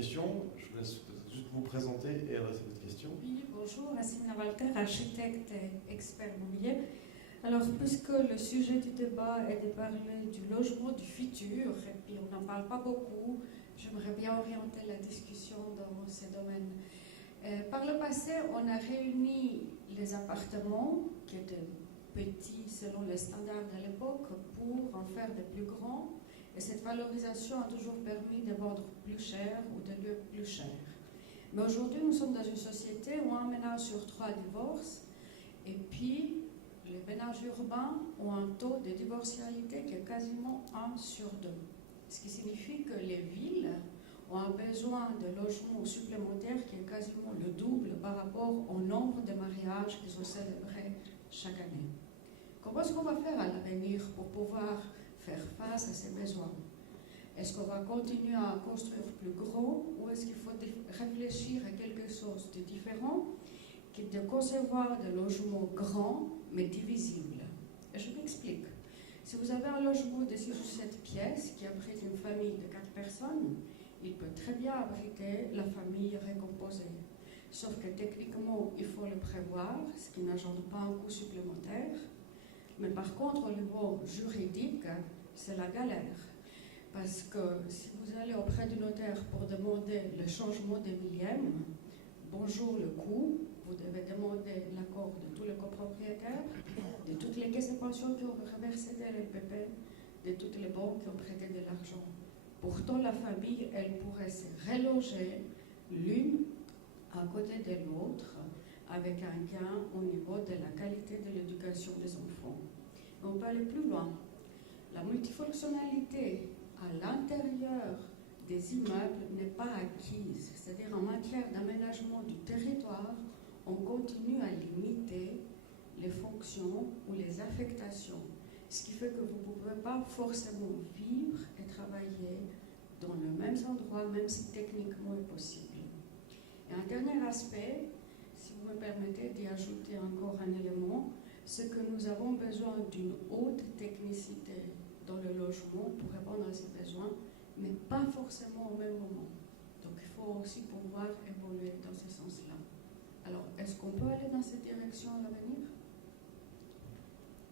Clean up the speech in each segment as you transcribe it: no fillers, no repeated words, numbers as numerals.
questions. Je vous laisse juste vous présenter et adresser votre question. Oui, bonjour, Asmina Walter, architecte et expert immobilier. Alors, puisque le sujet du débat est de parler du logement du futur, et puis on n'en parle pas beaucoup, j'aimerais bien orienter la discussion dans ces domaines. Par le passé, on a réuni les appartements qui étaient petits selon les standards de l'époque pour en faire des plus grands. Et cette valorisation a toujours permis de vendre plus cher ou de lieux plus chers. Mais aujourd'hui, nous sommes dans une société où un ménage sur 3 divorce, et puis les ménages urbains ont un taux de divorcialité qui est quasiment 1 sur 2. Ce qui signifie que les villes ont un besoin de logements supplémentaires qui est quasiment le double par rapport au nombre de mariages qui sont célébrés chaque année. Comment est-ce qu'on va faire à l'avenir pour pouvoir faire face à ces besoins? Est-ce qu'on va continuer à construire plus gros ou est-ce qu'il faut réfléchir à quelque chose de différent qui est de concevoir des logements grands mais divisibles? Et je m'explique. Si vous avez un logement de 6 ou 7 pièces qui abrite une famille de 4 personnes, il peut très bien abriter la famille recomposée. Sauf que techniquement, il faut le prévoir, ce qui n'engendre pas un coût supplémentaire. Mais par contre, au niveau juridique, c'est la galère. Parce que si vous allez auprès du notaire pour demander le changement des millièmes, bonjour le coût, vous devez demander l'accord de tous les copropriétaires, de toutes les caisses de pension qui ont reversé des LPP, de toutes les banques qui ont prêté de l'argent. Pourtant, la famille, elle pourrait se reloger l'une à côté de l'autre avec un gain au niveau de la qualité de l'éducation des enfants. Mais on peut aller plus loin. La multifonctionnalité à l'intérieur des immeubles n'est pas acquise. C'est-à-dire en matière d'aménagement du territoire, on continue à limiter les fonctions ou les affectations. Ce qui fait que vous ne pouvez pas forcément vivre et travailler dans le même endroit, même si techniquement est possible. Et un dernier aspect, si vous me permettez d'y ajouter encore un élément, c'est que nous avons besoin d'une haute technicité dans le logement pour répondre à ces besoins, mais pas forcément au même moment. Donc il faut aussi pouvoir évoluer dans ce sens-là. Alors, est-ce qu'on peut aller dans cette direction à l'avenir?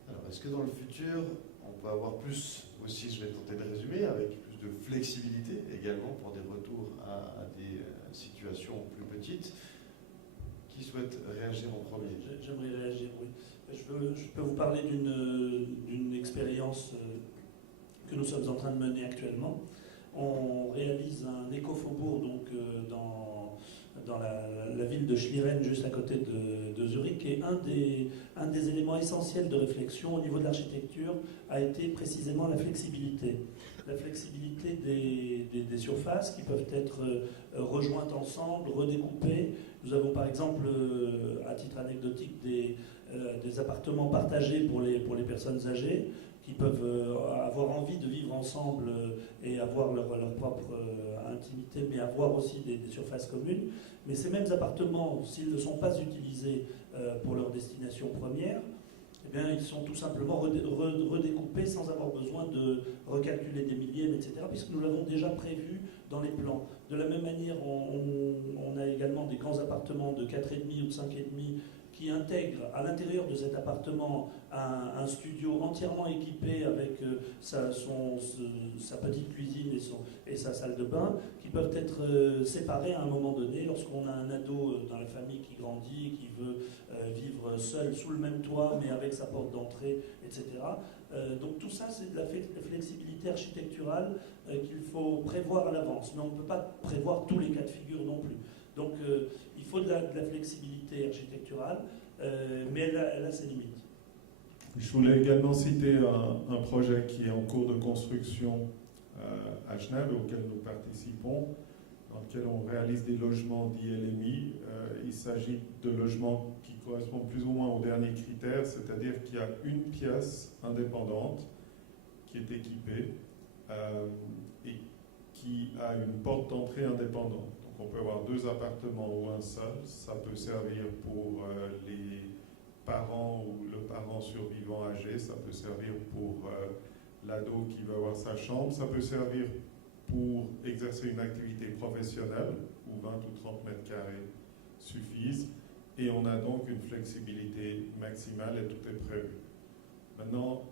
Alors, est-ce que dans le futur, on peut avoir plus, aussi je vais tenter de résumer, avec plus de flexibilité également pour des retours à des situations plus petites? Qui souhaite réagir en premier? J'aimerais réagir, oui. Je peux vous parler d'une expérience que nous sommes en train de mener actuellement. On réalise un éco-faubourg donc, dans la ville de Schlieren, juste à côté de Zurich, et un des éléments essentiels de réflexion au niveau de l'architecture a été précisément la flexibilité. La flexibilité des surfaces qui peuvent être rejointes ensemble, redécoupées. Nous avons par exemple, à titre anecdotique, des appartements partagés pour les personnes âgées qui peuvent avoir envie de vivre ensemble et avoir leur propre intimité, mais avoir aussi des surfaces communes. Mais ces mêmes appartements, s'ils ne sont pas utilisés pour leur destination première, eh bien, ils sont tout simplement redécoupés sans avoir besoin de recalculer des millièmes, etc., puisque nous l'avons déjà prévu dans les plans. De la même manière, on a également des grands appartements de 4,5 ou de 5,5 qui intègrent à l'intérieur de cet appartement un studio entièrement équipé avec sa petite cuisine et sa salle de bain, qui peuvent être séparés à un moment donné lorsqu'on a un ado dans la famille qui grandit et qui veut vivre seul sous le même toit mais avec sa porte d'entrée, etc. Donc tout ça, c'est de la flexibilité architecturale qu'il faut prévoir à l'avance. Mais on ne peut pas prévoir tous les cas de figure non plus. Donc il faut de la flexibilité architecturale, mais elle a ses limites. Je voulais également citer un projet qui est en cours de construction à Genève, auquel nous participons, dans lequel on réalise des logements d'ILMI. Il s'agit de logements qui correspondent plus ou moins aux derniers critères, c'est-à-dire qu'il y a une pièce indépendante qui est équipée et qui a une porte d'entrée indépendante. Donc on peut avoir 2 appartements ou un seul. Ça peut servir pour les parents ou le parent survivant âgé, ça peut servir pour l'ado qui veut avoir sa chambre, ça peut servir pour exercer une activité professionnelle, où 20 ou 30 mètres carrés suffisent, et on a donc une flexibilité maximale et tout est prévu. Maintenant,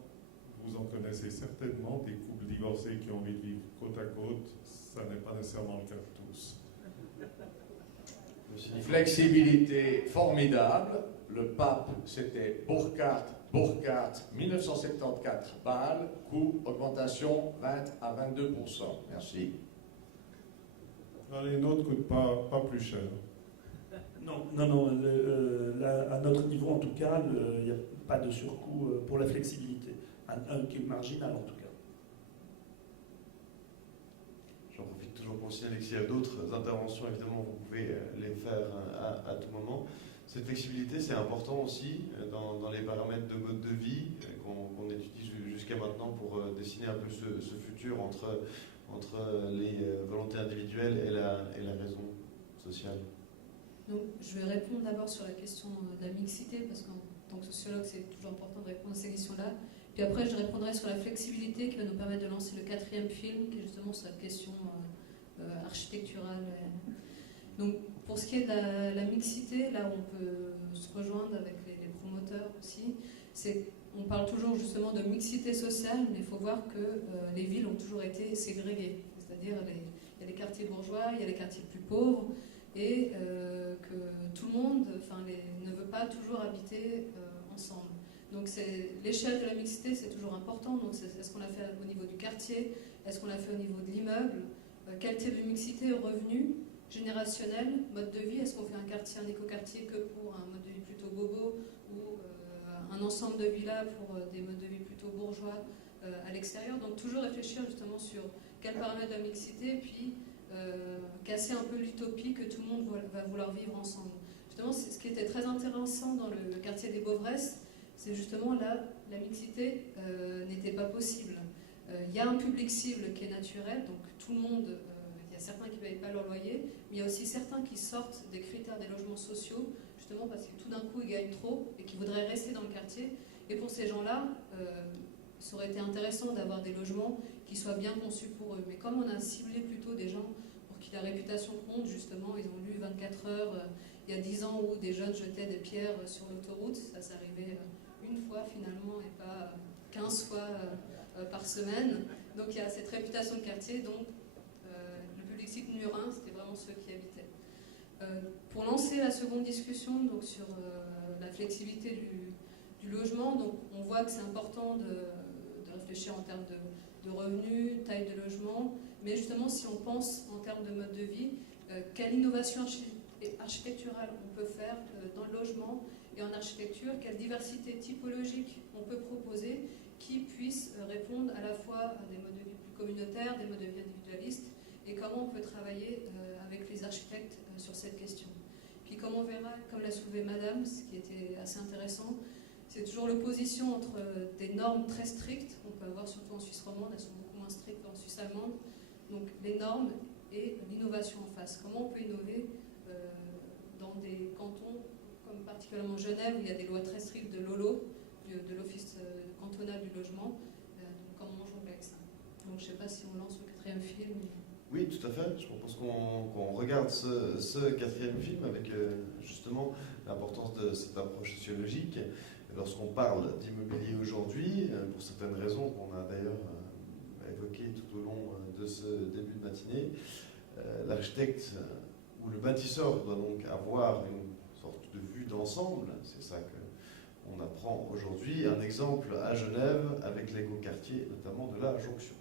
vous en connaissez certainement des couples divorcés qui ont envie de vivre côte à côte, ça n'est pas nécessairement le cas de tous. Flexibilité formidable. Le pape, c'était Burkhardt, 1974, Bâle, coût, augmentation 20 à 22%. Merci. Les nôtres ne coûtent pas plus cher. Non, à notre niveau en tout cas, il n'y a pas de surcoût pour la flexibilité, qui est marginal en tout cas. J'en profite toujours pour signaler que s'il y a d'autres interventions, évidemment, vous pouvez les faire à tout moment. Cette flexibilité, c'est important aussi dans les paramètres de mode de vie qu'on étudie jusqu'à maintenant pour dessiner un peu ce futur entre les volontés individuelles et la raison sociale. Donc, je vais répondre d'abord sur la question de la mixité, parce qu'en tant que sociologue, c'est toujours important de répondre à ces questions-là. Puis après, je répondrai sur la flexibilité qui va nous permettre de lancer le 4e film, qui est justement sur la question architecturale. Donc, pour ce qui est de la mixité, là où on peut se rejoindre avec les promoteurs aussi, on parle toujours justement de mixité sociale, mais il faut voir que les villes ont toujours été ségrégées. C'est-à-dire, il y a les quartiers bourgeois, il y a les quartiers plus pauvres, et que tout le monde ne veut pas toujours habiter ensemble. Donc l'échelle de la mixité, c'est toujours important. Donc est-ce qu'on l'a fait au niveau du quartier? Est-ce qu'on l'a fait au niveau de l'immeuble? Quel type de mixité? Revenu, générationnel, mode de vie? Est-ce qu'on fait un écoquartier que pour un mode de vie plutôt bobo, ou un ensemble de villas pour des modes de vie plutôt bourgeois à l'extérieur? Donc toujours réfléchir justement sur quels paramètres de la mixité, puis casser un peu l'utopie que tout le monde va vouloir vivre ensemble. Justement, ce qui était très intéressant dans le quartier des Beauvresses, c'est justement là, la mixité n'était pas possible. Il y a un public cible qui est naturel, donc tout le monde, il y a certains qui ne payent pas leur loyer, mais il y a aussi certains qui sortent des critères des logements sociaux, justement parce que tout d'un coup ils gagnent trop et qui voudraient rester dans le quartier. Et pour ces gens-là, ça aurait été intéressant d'avoir des logements qui soient bien conçus pour eux. Mais comme on a ciblé plutôt des gens pour qui la réputation compte, justement, ils ont lu 24 heures il y a 10 ans où des jeunes jetaient des pierres sur l'autoroute, ça s'arrivait une fois finalement et pas 15 fois par semaine. Donc il y a cette réputation de quartier, donc le public cible numéro 1, c'était vraiment ceux qui habitaient. Pour lancer la seconde discussion donc sur la flexibilité du logement, donc on voit que c'est important de réfléchir en termes de revenus, taille de logement, mais justement si on pense en termes de mode de vie, quelle innovation architecturale on peut faire dans le logement et en architecture, quelle diversité typologique on peut proposer qui puisse répondre à la fois à des modes de vie plus communautaires, des modes de vie individualistes, et comment on peut travailler avec les architectes sur cette question. Puis comme on verra, comme l'a soulevé Madame, ce qui était assez intéressant, c'est toujours l'opposition entre des normes très strictes, qu'on peut avoir surtout en Suisse romande, elles sont beaucoup moins strictes en Suisse allemande, donc les normes et l'innovation en face. Comment on peut innover dans des cantons comme particulièrement Genève, où il y a des lois très strictes de l'OLO, de l'Office cantonal du logement, donc comment on jongle avec ça. Donc je ne sais pas si on lance le 4e film. Oui, tout à fait. Je propose qu'on regarde ce 4e film avec justement l'importance de cette approche sociologique. Lorsqu'on parle d'immobilier aujourd'hui, pour certaines raisons qu'on a d'ailleurs évoquées tout au long de ce début de matinée, l'architecte ou le bâtisseur doit donc avoir une sorte de vue d'ensemble. C'est ça qu'on apprend aujourd'hui. Un exemple à Genève avec l'écoquartier, notamment de la Jonction.